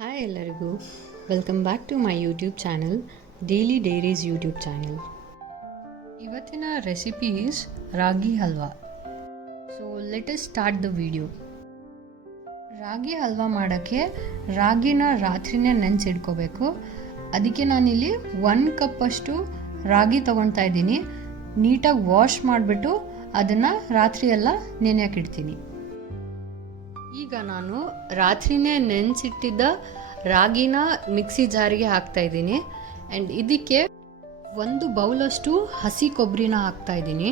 Hi ಎಲ್ಲರಿಗೂ, welcome back to my YouTube channel daily diaries YouTube channel. ಇವತ್ತಿನ recipe is ragi halwa. So let us start the video. Ragi halwa ಮಾಡೋಕ್ಕೆ ರಾಗಿನ ರಾತ್ರಿನೇ ನೆನೆಸಿಡ್ಕೋಬೇಕು. ಅದಕ್ಕೆ ನಾನಿಲ್ಲಿ 1 ಕಪ್ಪಷ್ಟು ರಾಗಿ ತೊಗೊಳ್ತಾ ಇದ್ದೀನಿ. ನೀಟಾಗಿ ವಾಶ್ ಮಾಡಿಬಿಟ್ಟು ಅದನ್ನು ರಾತ್ರಿ ಎಲ್ಲ ನೆನೆಯೋಕ್ಕಿಡ್ತೀನಿ. ಈಗ ನಾನು ರಾತ್ರಿನೇ ನೆನೆಸಿಟ್ಟಿದ್ದ ರಾಗಿನ ಮಿಕ್ಸಿ ಜಾರಿಗೆ ಹಾಕ್ತಾ ಇದ್ದೀನಿ. ಆ್ಯಂಡ್ ಇದಕ್ಕೆ 1 ಬೌಲಷ್ಟು ಹಸಿ ಕೊಬ್ಬರಿನ ಹಾಕ್ತಾ ಇದ್ದೀನಿ.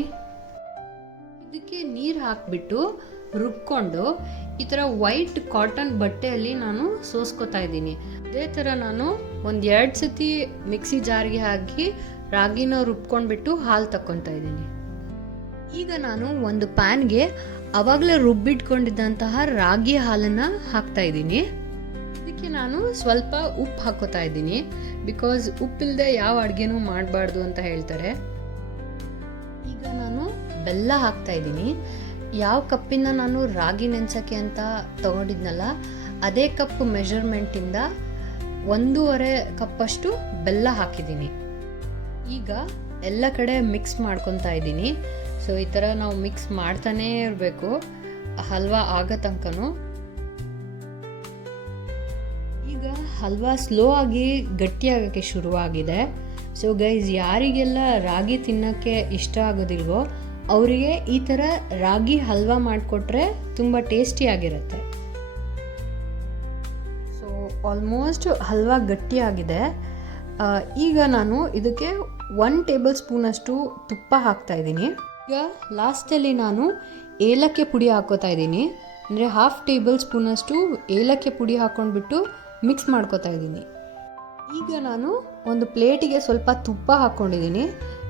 ಇದಕ್ಕೆ ನೀರು ಹಾಕಿಬಿಟ್ಟು ರುಬ್ಕೊಂಡು ಈ ಥರ ವೈಟ್ ಕಾಟನ್ ಬಟ್ಟೆಯಲ್ಲಿ ನಾನು ಸೋಸ್ಕೋತಾ ಇದ್ದೀನಿ. ಅದೇ ಥರ ನಾನು 2 ಸತಿ ಮಿಕ್ಸಿ ಜಾರಿಗೆ ಹಾಕಿ ರಾಗಿನ ರುಬ್ಕೊಂಡ್ಬಿಟ್ಟು ಹಾಲು ತಕ್ಕೊತಾ ಇದ್ದೀನಿ. ಈಗ ನಾನು ಒಂದು ಪ್ಯಾನ್ಗೆ ಆವಾಗಲೇ ರುಬ್ಬಿಟ್ಕೊಂಡಿದ್ದಂತಹ ರಾಗಿ ಹಾಲನ್ನು ಹಾಕ್ತಾ ಇದ್ದೀನಿ. ಇದಕ್ಕೆ ನಾನು ಸ್ವಲ್ಪ ಉಪ್ಪು ಹಾಕೋತಾ ಇದ್ದೀನಿ. ಬಿಕಾಸ್ ಉಪ್ಪಿಲ್ಲದೆ ಯಾವ ಅಡುಗೆನೂ ಮಾಡಬಾರ್ದು ಅಂತ ಹೇಳ್ತಾರೆ. ಈಗ ನಾನು ಬೆಲ್ಲ ಹಾಕ್ತಾ ಇದ್ದೀನಿ. ಯಾವ ಕಪ್ಪಿಂದ ನಾನು ರಾಗಿ ನೆನೆಸೋಕ್ಕೆ ಅಂತ ತಗೊಂಡಿದ್ನಲ್ಲ, ಅದೇ ಕಪ್ ಮೆಷರ್ಮೆಂಟಿಂದ 1.5 ಕಪ್ಪಷ್ಟು ಬೆಲ್ಲ ಹಾಕಿದ್ದೀನಿ. ಈಗ ಎಲ್ಲ ಕಡೆ ಮಿಕ್ಸ್ ಮಾಡ್ಕೊತಾ ಇದ್ದೀನಿ. ಸೊ ಈ ಥರ ನಾವು ಮಿಕ್ಸ್ ಮಾಡ್ತಾನೇ ಇರಬೇಕು ಹಲ್ವಾ ಆಗೋ ತನಕನೂ. ಈಗ ಹಲ್ವಾ ಸ್ಲೋ ಆಗಿ ಗಟ್ಟಿಯಾಗೋಕ್ಕೆ ಶುರುವಾಗಿದೆ. ಸೊ ಗೈಸ್, ಯಾರಿಗೆಲ್ಲ ರಾಗಿ ತಿನ್ನೋಕ್ಕೆ ಇಷ್ಟ ಆಗೋದಿಲ್ವೋ ಅವರಿಗೆ ಈ ಥರ ರಾಗಿ ಹಲ್ವಾ ಮಾಡಿಕೊಟ್ರೆ ತುಂಬ ಟೇಸ್ಟಿಯಾಗಿರುತ್ತೆ. ಸೊ ಆಲ್ಮೋಸ್ಟ್ ಹಲ್ವಾ ಗಟ್ಟಿಯಾಗಿದೆ. ಈಗ ನಾನು ಇದಕ್ಕೆ 1 ಟೇಬಲ್ ಸ್ಪೂನಷ್ಟು ತುಪ್ಪ ಹಾಕ್ತಾ ಇದ್ದೀನಿ. ಈಗ ಲಾಸ್ಟಲ್ಲಿ ನಾನು ಏಲಕ್ಕಿ ಪುಡಿ ಹಾಕ್ಕೋತಾ ಇದ್ದೀನಿ. ಅಂದರೆ 1/2 ಟೇಬಲ್ ಸ್ಪೂನಷ್ಟು ಏಲಕ್ಕಿ ಪುಡಿ ಹಾಕ್ಕೊಂಡ್ಬಿಟ್ಟು ಮಿಕ್ಸ್ ಮಾಡ್ಕೋತಾ ಇದ್ದೀನಿ. ಈಗ ನಾನು ಒಂದು ಪ್ಲೇಟಿಗೆ ಸ್ವಲ್ಪ ತುಪ್ಪ ಹಾಕ್ಕೊಂಡಿದ್ದೀನಿ.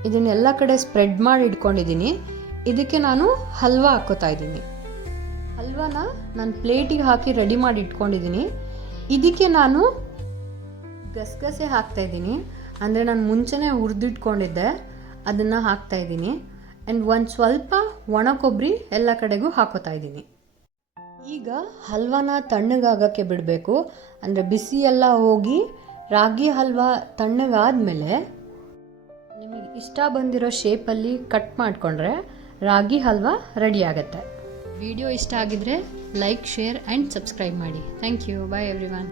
ಇದನ್ನೆಲ್ಲ ಕಡೆ ಸ್ಪ್ರೆಡ್ ಮಾಡಿ ಇಟ್ಕೊಂಡಿದ್ದೀನಿ. ಇದಕ್ಕೆ ನಾನು ಹಲ್ವಾ ಹಾಕ್ಕೋತಾ ಇದ್ದೀನಿ. ಹಲ್ವಾನ ನಾನು ಪ್ಲೇಟಿಗೆ ಹಾಕಿ ರೆಡಿ ಮಾಡಿ ಇಟ್ಕೊಂಡಿದ್ದೀನಿ. ಇದಕ್ಕೆ ನಾನು ಗಸಗಸೆ ಹಾಕ್ತಾಯಿದ್ದೀನಿ. ಅಂದರೆ ನಾನು ಮುಂಚೆನೇ ಹುರಿದಿಟ್ಕೊಂಡಿದ್ದೆ, ಅದನ್ನು ಹಾಕ್ತಾಯಿದ್ದೀನಿ. ಆ್ಯಂಡ್ ಒಂದು ಸ್ವಲ್ಪ ಒಣ ಕೊಬ್ಬರಿ ಎಲ್ಲ ಕಡೆಗೂ ಹಾಕೋತಾ ಇದ್ದೀನಿ. ಈಗ ಹಲ್ವಾನ ತಣ್ಣಗಾಗೋಕ್ಕೆ ಬಿಡಬೇಕು. ಅಂದರೆ ಬಿಸಿ ಎಲ್ಲ ಹೋಗಿ ರಾಗಿ ಹಲ್ವಾ ತಣ್ಣಗಾದ್ಮೇಲೆ ನಿಮಗೆ ಇಷ್ಟ ಬಂದಿರೋ ಶೇಪಲ್ಲಿ ಕಟ್ ಮಾಡಿಕೊಂಡ್ರೆ ರಾಗಿ ಹಲ್ವಾ ರೆಡಿ ಆಗುತ್ತೆ. ವಿಡಿಯೋ ಇಷ್ಟ ಆಗಿದ್ರೆ ಲೈಕ್, ಶೇರ್ ಆ್ಯಂಡ್ ಸಬ್ಸ್ಕ್ರೈಬ್ ಮಾಡಿ. Thank you. Bye everyone.